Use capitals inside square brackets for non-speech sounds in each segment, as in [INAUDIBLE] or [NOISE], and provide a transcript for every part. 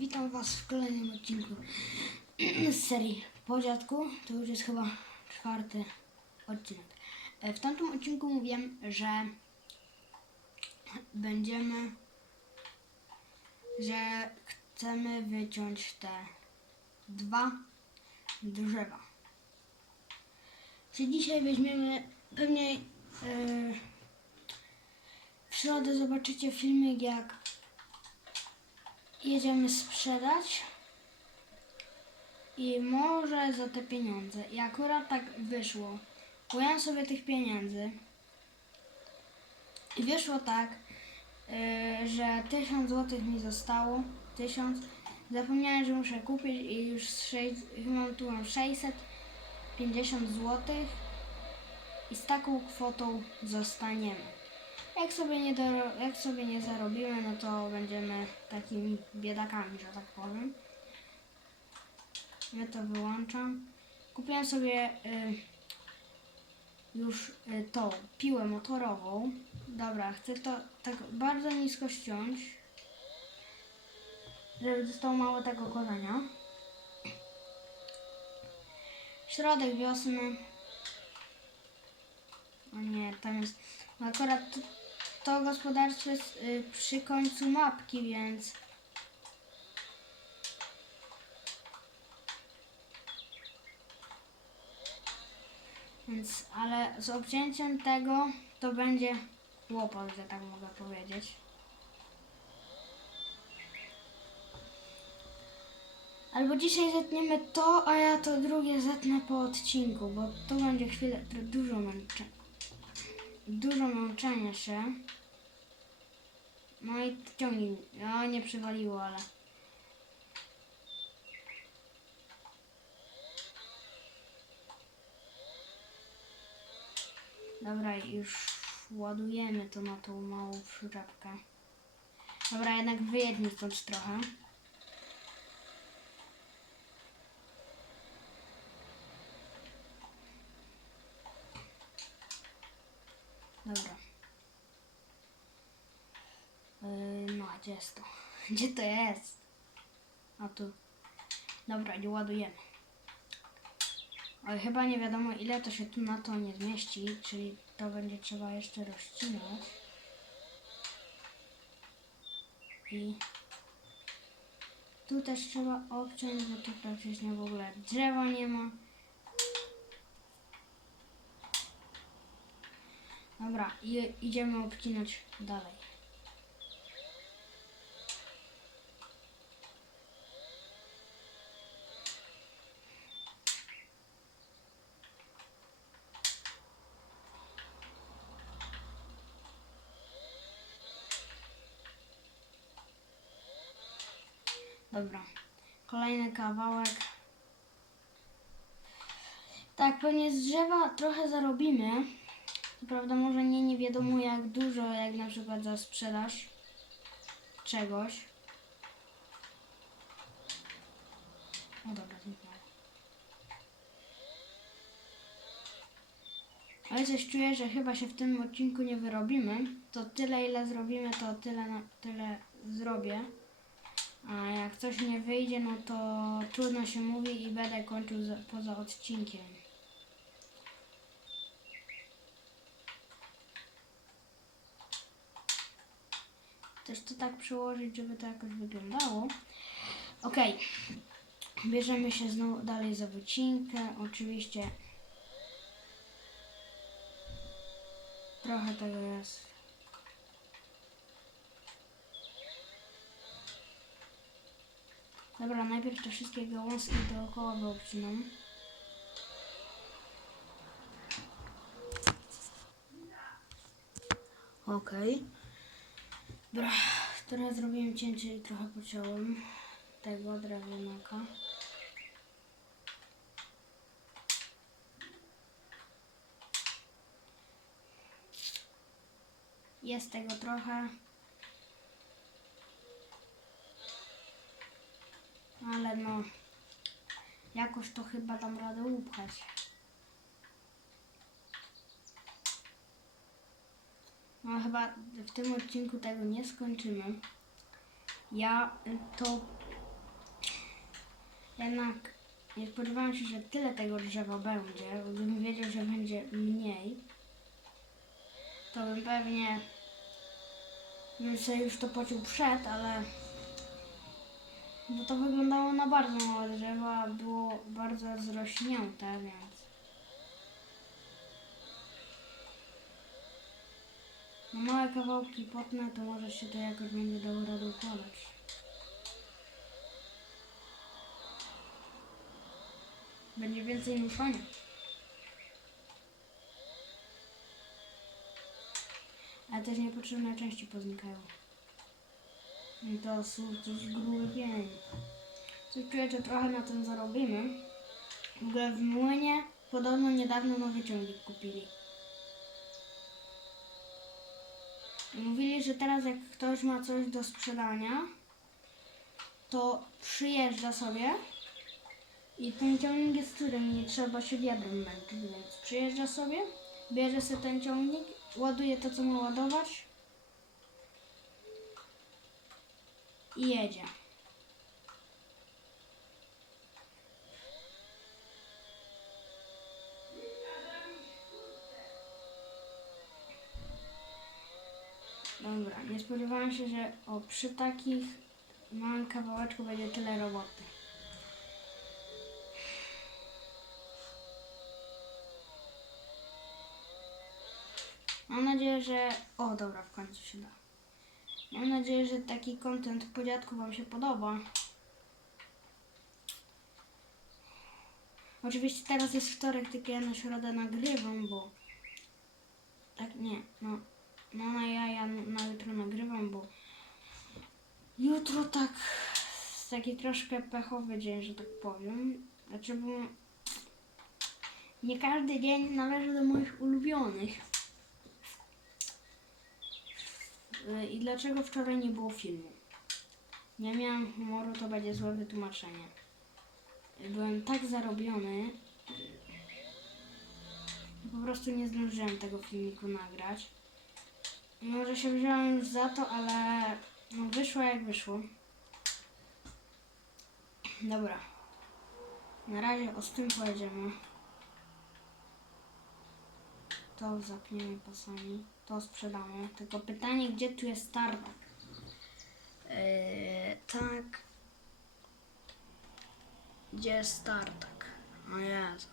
Witam Was w kolejnym odcinku [CLEARS THROAT] z serii Po dziadku. To już jest chyba czwarty odcinek. E, W tamtym odcinku mówiłem, że będziemy, że chcemy wyciąć te dwa drzewa. Czy dzisiaj weźmiemy pewnie e, w środę zobaczycie filmik jak jedziemy sprzedać i może za te pieniądze. I akurat tak wyszło. Ująłem sobie tych pieniędzy i wyszło tak, yy, że 1000 zł mi zostało. 1000. Zapomniałem, że muszę kupić i już sześć- mam tu mam 650 zł i z taką kwotą zostaniemy. Jak sobie nie, doro- jak sobie nie zarobimy, no to będziemy takimi biedakami, że tak powiem. Ja to wyłączam. Kupiłem sobie y, już y, tą piłę motorową. Dobra, chcę to tak bardzo nisko ściąć, żeby zostało mało tego korzenia. Środek wiosny. O nie, tam jest. no Akurat to, gospodarstwo jest y, przy końcu mapki, więc. Więc, ale z obcięciem tego to będzie kłopot, że tak mogę powiedzieć. Albo dzisiaj zetniemy to, a ja to drugie zetnę po odcinku, bo to będzie chwilę dużo męczenia dużo męczenia się. No i ciągnij. No nie przywaliło, ale. Dobra, już ładujemy to na tą małą przyczepkę. Dobra, jednak wyjedźmy stąd trochę. Dobra. Yy, no, gdzie jest to? [LAUGHS] Gdzie to jest? A tu. Dobra, nie ładujemy. Ale chyba nie wiadomo ile to się tu na to nie zmieści, czyli to będzie trzeba jeszcze rozcinać. I tu też trzeba obciąć, bo tu praktycznie w ogóle drzewa nie ma. Dobra, i idziemy obcinać dalej. Dobra, kolejny kawałek. Tak, pewnie z drzewa trochę zarobimy. Co prawda może nie, nie wiadomo jak dużo, jak na przykład za sprzedaż czegoś. O dobra, zniknęło. Ale coś czuję, że chyba się w tym odcinku nie wyrobimy. To tyle ile zrobimy, to tyle, tyle zrobię. A jak coś nie wyjdzie, no to trudno się mówi i będę kończył za, poza odcinkiem. Też to tak przełożyć, żeby to jakoś wyglądało. Ok, bierzemy się znowu dalej za wycinkę. Oczywiście trochę tego jest. Dobra, najpierw te wszystkie gałązki dookoła wyobcinam. Okej. Dobra, teraz zrobiłem cięcie i trochę pociąłem tego drewienaka. Jest tego trochę. Ale no, jakoś to chyba dam radę upchać. No chyba w tym odcinku tego nie skończymy. Ja to Jednak nie spodziewałam się, że tyle tego drzewa będzie. Gdybym wiedział, że będzie mniej, to bym pewnie bym sobie już to pociął przed, ale bo to wyglądało na bardzo małe drzewo, a było bardzo zrośnięte, więc na małe kawałki potnę, to może się to jakoś będzie dało radę. Będzie więcej nuszenia. Ale też niepotrzebne części poznikają. I to gruby pień. Coś czuję, że trochę na tym zarobimy. W ogóle w młynie podobno niedawno nowy ciągnik kupili. Mówili, że teraz jak ktoś ma coś do sprzedania, to przyjeżdża sobie i ten ciągnik jest którym nie trzeba się wiadrem męczyć, więc przyjeżdża sobie, bierze sobie ten ciągnik, ładuje to, co ma ładować i jedzie. Dobra, nie spodziewałam się, że o, przy takich małym kawałeczku będzie tyle roboty. Mam nadzieję, że... O, dobra, w końcu się da. Mam nadzieję, że taki content po dziadku Wam się podoba. Oczywiście teraz jest wtorek, tylko ja na środę nagrywam, bo... Tak, nie, no... No, no ja, ja na jutro nagrywam, bo... Jutro tak... Taki troszkę pechowy dzień, że tak powiem. Znaczy, bo... Nie każdy dzień należy do moich ulubionych. I dlaczego wczoraj nie było filmu? Nie miałem humoru, to będzie złe wytłumaczenie. Byłem tak zarobiony, że po prostu nie zdążyłem tego filmiku nagrać. Może się wziąłem już za to, ale no wyszło jak wyszło. Dobra. Na razie o z tym pojedziemy. To zapniemy pasami. To sprzedamy. Tylko pytanie, gdzie tu jest tartak? Eee, tak. Gdzie jest tartak? O Jezu.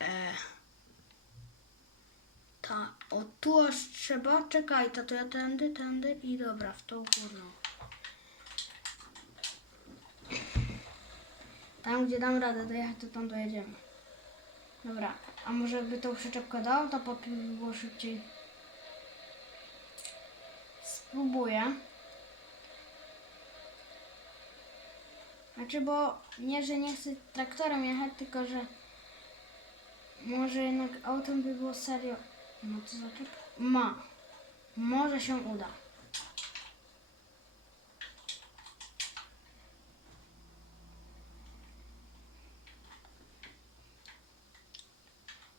Eee. Ta, o tu aż trzeba. Czekaj, to, ja tędy, tędy i dobra, w tą górną. Tam, gdzie dam radę dojechać, to tam dojedziemy. Dobra, a może by tą przyczepkę dał, to potem by było szybciej. Spróbuję. Znaczy, bo nie, że nie chcę traktorem jechać, tylko że może jednak autem by było serio. No to zaczep? Ma. Może się uda.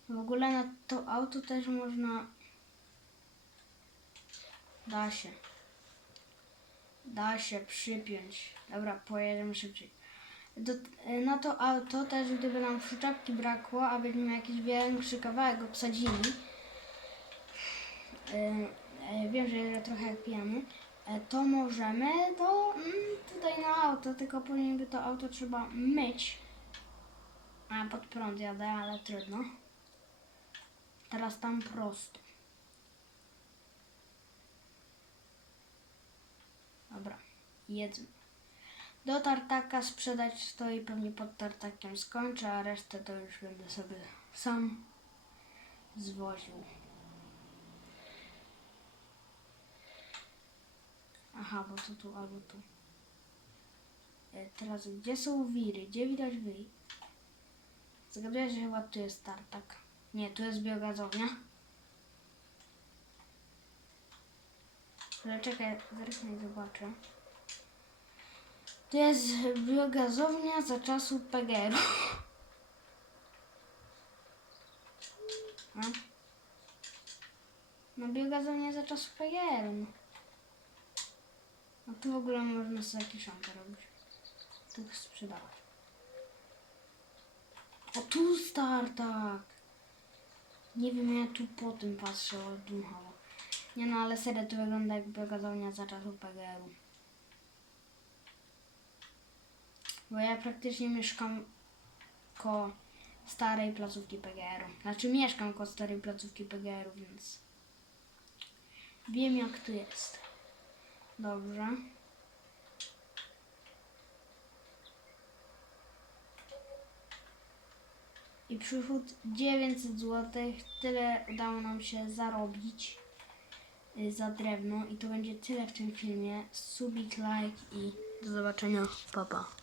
W ogóle na to auto też można. Da się. Da się przypiąć. Dobra, pojedziemy szybciej. Do, na to auto też, gdyby nam przyczepki brakło, a byśmy jakiś większy kawałek obsadzili, e, e, wiem, że jest trochę pijany, e, to możemy to mm, tutaj na auto, tylko później by to auto trzeba myć. A pod prąd jadę, ale trudno. Teraz tam prosto. Dobra, jedzmy. Do tartaka sprzedać to i pewnie pod tartakiem skończę, a resztę to już będę sobie sam zwoził. Aha, bo to tu albo tu. E, Teraz gdzie są wiry? Gdzie widać wiry? Zgaduję, że chyba tu jest tartak. Nie, tu jest biogazownia. Ale czekaj, zerknę i zobaczę. To jest biogazownia za czasu PGR-u. No. [LAUGHS] no biogazownia za czasu PGR-u. No. A tu w ogóle można sobie jakieś szamkę robić. Tu sprzedawać. O tu startak! Nie wiem, ja tu po tym patrzę od. Nie no, ale serio to wygląda jak biogazownia za czasów PGR-u. Bo ja praktycznie mieszkam koło starej placówki PGR-u. Znaczy mieszkam koło starej placówki PGR-u, więc wiem jak to jest. Dobrze. I przychód 900 zł. Tyle udało nam się zarobić y, za drewno. I to będzie tyle w tym filmie. Subik, like i do zobaczenia. Pa, pa.